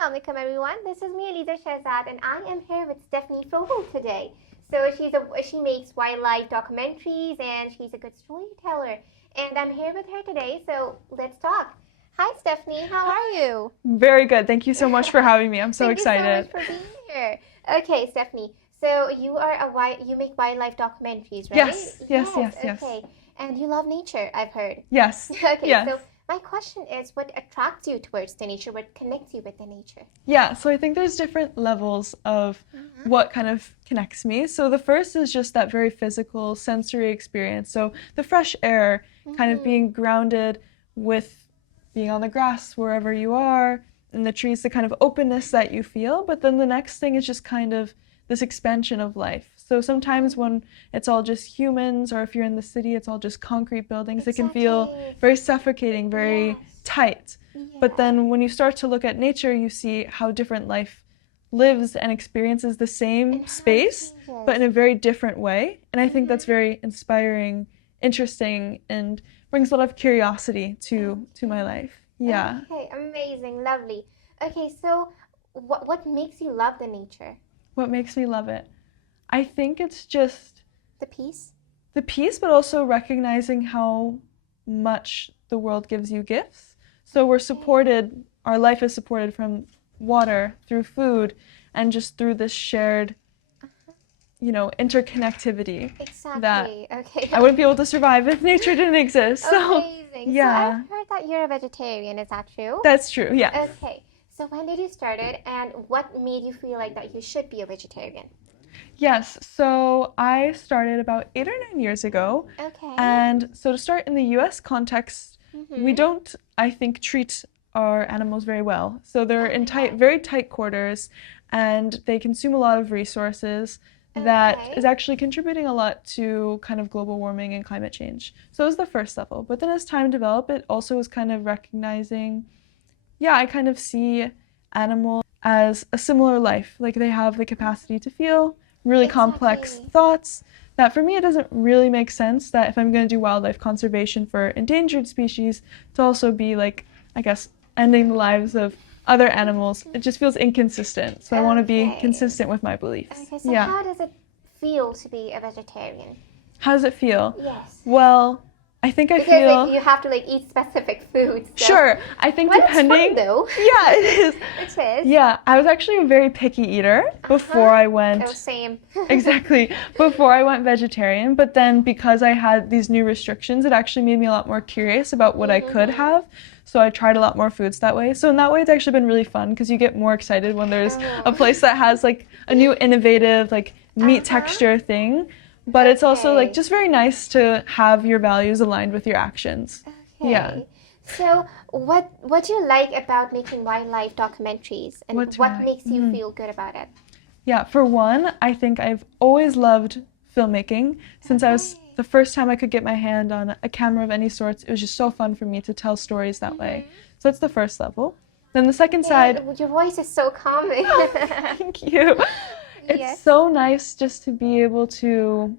Assalamualaikum everyone. This is me, Aliza Shahzad, and I am here with Stephany today. So she makes wildlife documentaries and she's a good storyteller. And I'm here with her today, so let's talk. Hi Stephany, how are you? Very good. Thank you so much for having me. I'm so excited. Thank you so much for being here. Okay, Stephany. So you make wildlife documentaries, right? Yes. Okay. And you love nature, I've heard. Yes. Okay, yes. So my question is, what attracts you towards the nature? What connects you with the nature? Yeah, so I think there's different levels of what kind of connects me. So the first is just that very physical, sensory experience. So the fresh air, kind of being grounded with being on the grass wherever you are, and the trees, the kind of openness that you feel. But then the next thing is just kind of this expansion of life. So sometimes when it's all just humans, or if you're in the city, it's all just concrete buildings, It can feel very suffocating, very tight. But then when you start to look at nature, you see how different life lives and experiences the same space, but in a very different way. And I think that's very inspiring, interesting, and brings a lot of curiosity to my life. Yeah. Okay, amazing, lovely. Okay, so what makes you love the nature? What makes me love it? I think it's just the peace, but also recognizing how much the world gives you gifts. So we're supported, our life is supported from water, through food, and just through this shared, interconnectivity. Exactly. That okay. I wouldn't be able to survive if nature didn't exist. So, amazing. yeah. So I've heard that you're a vegetarian. Is that true? That's true. Yeah. Okay. So when did you start it, and what made you feel like that you should be a vegetarian? Yes, so I started about 8 or 9 years ago. Okay. And so to start in the US context, we don't, I think, treat our animals very well. So they're in very tight quarters, and they consume a lot of resources that is actually contributing a lot to kind of global warming and climate change. So it was the first level. But then as time developed, it also was kind of recognizing, I kind of see animals as a similar life. Like they have the capacity to feel really complex thoughts, that for me it doesn't really make sense that if I'm going to do wildlife conservation for endangered species to also be like, I guess, ending the lives of other animals. It just feels inconsistent. So I want to be consistent with my beliefs. Okay, so how does it feel to be a vegetarian? How does it feel? Yes. Well, I think I feel... Because you have to eat specific foods. So. Sure. I think depending... It's fun, though. Yeah, it is. It is. Yeah, I was actually a very picky eater before I went... Oh, same. Exactly. Before I went vegetarian. But then because I had these new restrictions, it actually made me a lot more curious about what I could have. So I tried a lot more foods that way. So in that way, it's actually been really fun because you get more excited when there's a place that has a new innovative meat texture thing. But it's also just very nice to have your values aligned with your actions. Okay. Yeah. So what do you like about making wildlife documentaries, and what makes you feel good about it? Yeah, for one, I think I've always loved filmmaking. Since I was the first time I could get my hand on a camera of any sorts, it was just so fun for me to tell stories that way. So that's the first level. Then the second side... Your voice is so calming. Thank you. It's so nice just to be able to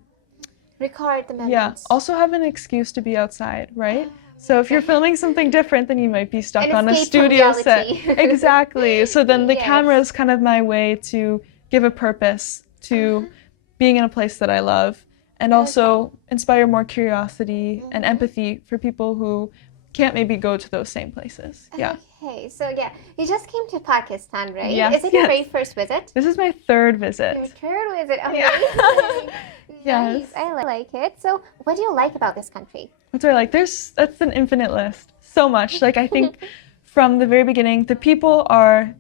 record the moments. Yeah, also have an excuse to be outside, right? So if you're filming something different, then you might be stuck on a studio set. Exactly. So then the camera is kind of my way to give a purpose to being in a place that I love, and also inspire more curiosity and empathy for people who can't maybe go to those same places. Yeah. Okay, so you just came to Pakistan, right? Yes, Is it your very first visit? This is my third visit. Your third visit, amazing. Yes. Nice, I like it. So what do you like about this country? What do I like? That's an infinite list. So much. I think from the very beginning, the people are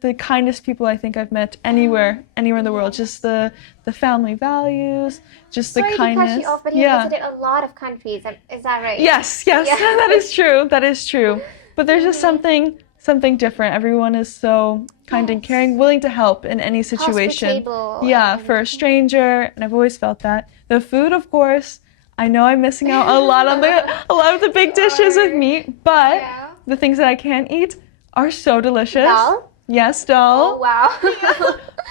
the kindest people I think I've met anywhere in the world. Just the family values, just the kindness. To cut you off, but you visited a lot of countries. Is that right? Yes, that is true. That is true. But there's just something different. Everyone is so kind and caring, willing to help in any situation. Yeah, for a stranger, and I've always felt that. The food, of course, I know I'm missing out a lot on a lot of the big dishes with meat, but the things that I can eat are so delicious. Dal? Yes, dal. Oh, wow.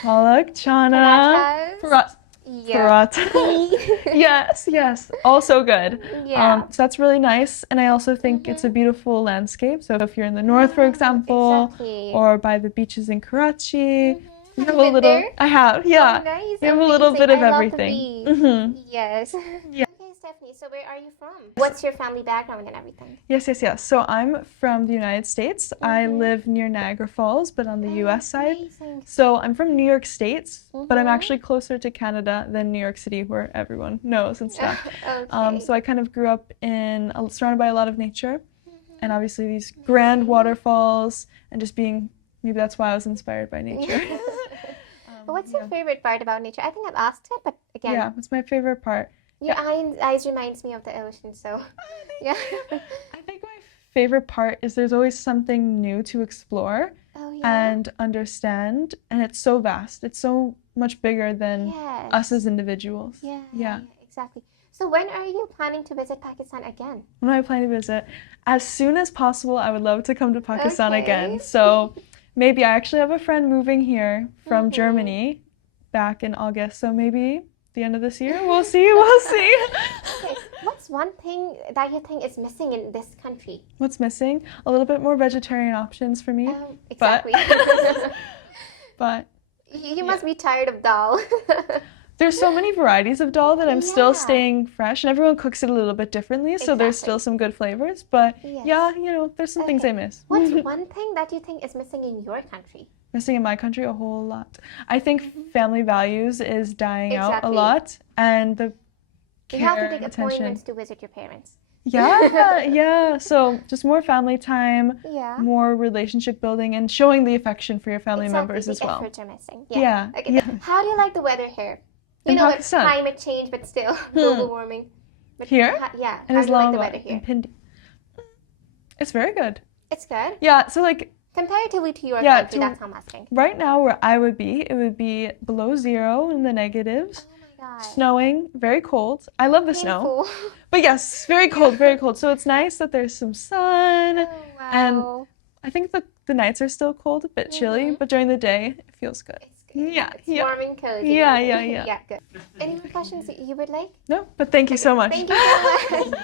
Palak, chana. Yeah. paratha. Yes, yes, also good. Yeah. So that's really nice, and I also think it's a beautiful landscape. So if you're in the north, for example, Exactly. or by the beaches in Karachi, you Have have you a been little. there? I have, Oh, yeah. nice. You have a little Amazing. bit of I love the everything. beach. Yes. Yeah. Okay, Stephanie, so where are you from? What's your family background and everything? Yes, yes, yes. So I'm from the United States. I live near Niagara Falls, but on the US side. Amazing. So I'm from New York State, but I'm actually closer to Canada than New York City, where everyone knows and stuff. Okay. So I kind of grew up surrounded by a lot of nature, and obviously these grand waterfalls, and just being, maybe that's why I was inspired by nature. What's your favorite part about nature? I think I've asked it, but again, Yeah, it's my favorite part. your eyes reminds me of the ocean, so yeah. I think my favorite part is there's always something new to explore Oh yeah. and understand, and it's so vast. It's so much bigger than Yes. us as individuals. Yeah, exactly. So when are you planning to visit Pakistan again? When I plan to visit, as soon as possible, I would love to come to Pakistan again. Okay. So maybe I actually have a friend moving here from Germany back in August. So maybe the end of this year, we'll see. We'll see. Okay, what's one thing that you think is missing in this country? What's missing? A little bit more vegetarian options for me. Exactly. But You must be tired of dal. there's so many varieties of dal that I'm still Yeah. staying fresh, and everyone cooks it a little bit differently, so there's still some good flavors. But yeah, there's some things I miss. What's one thing that you think is missing in your country? Missing in my country a whole lot. I think family values is dying out a Exactly. lot, and the You have to care take and attention. appointments to visit your parents. Yeah, yeah. So just more family time, Yeah. more relationship building, and showing the affection for your family members the as well. efforts are missing. Yeah, Okay. yeah. How do you like the weather here? You In know, it's Pakistan? climate change, but still global warming. But Here? yeah. And How do you like the Islamabad weather here? and Pindi. It's very good. It's good. Yeah, so like Comparatively to your Yeah, country, that's how I'm asking. right now where I would be, it would be below 0 in the negatives, Oh my god. snowing, very cold. I love the snow. Painful. But yes, very cold, very cold. So it's nice that there's some sun. Oh, wow. And I think the nights are still cold, a bit chilly, but during the day, it feels good. It's good. Yeah, It's yeah. warm and cozy. Yeah, yeah, yeah. Yeah, good. Any more questions you would like? No, but thank you so much. Thank you so much.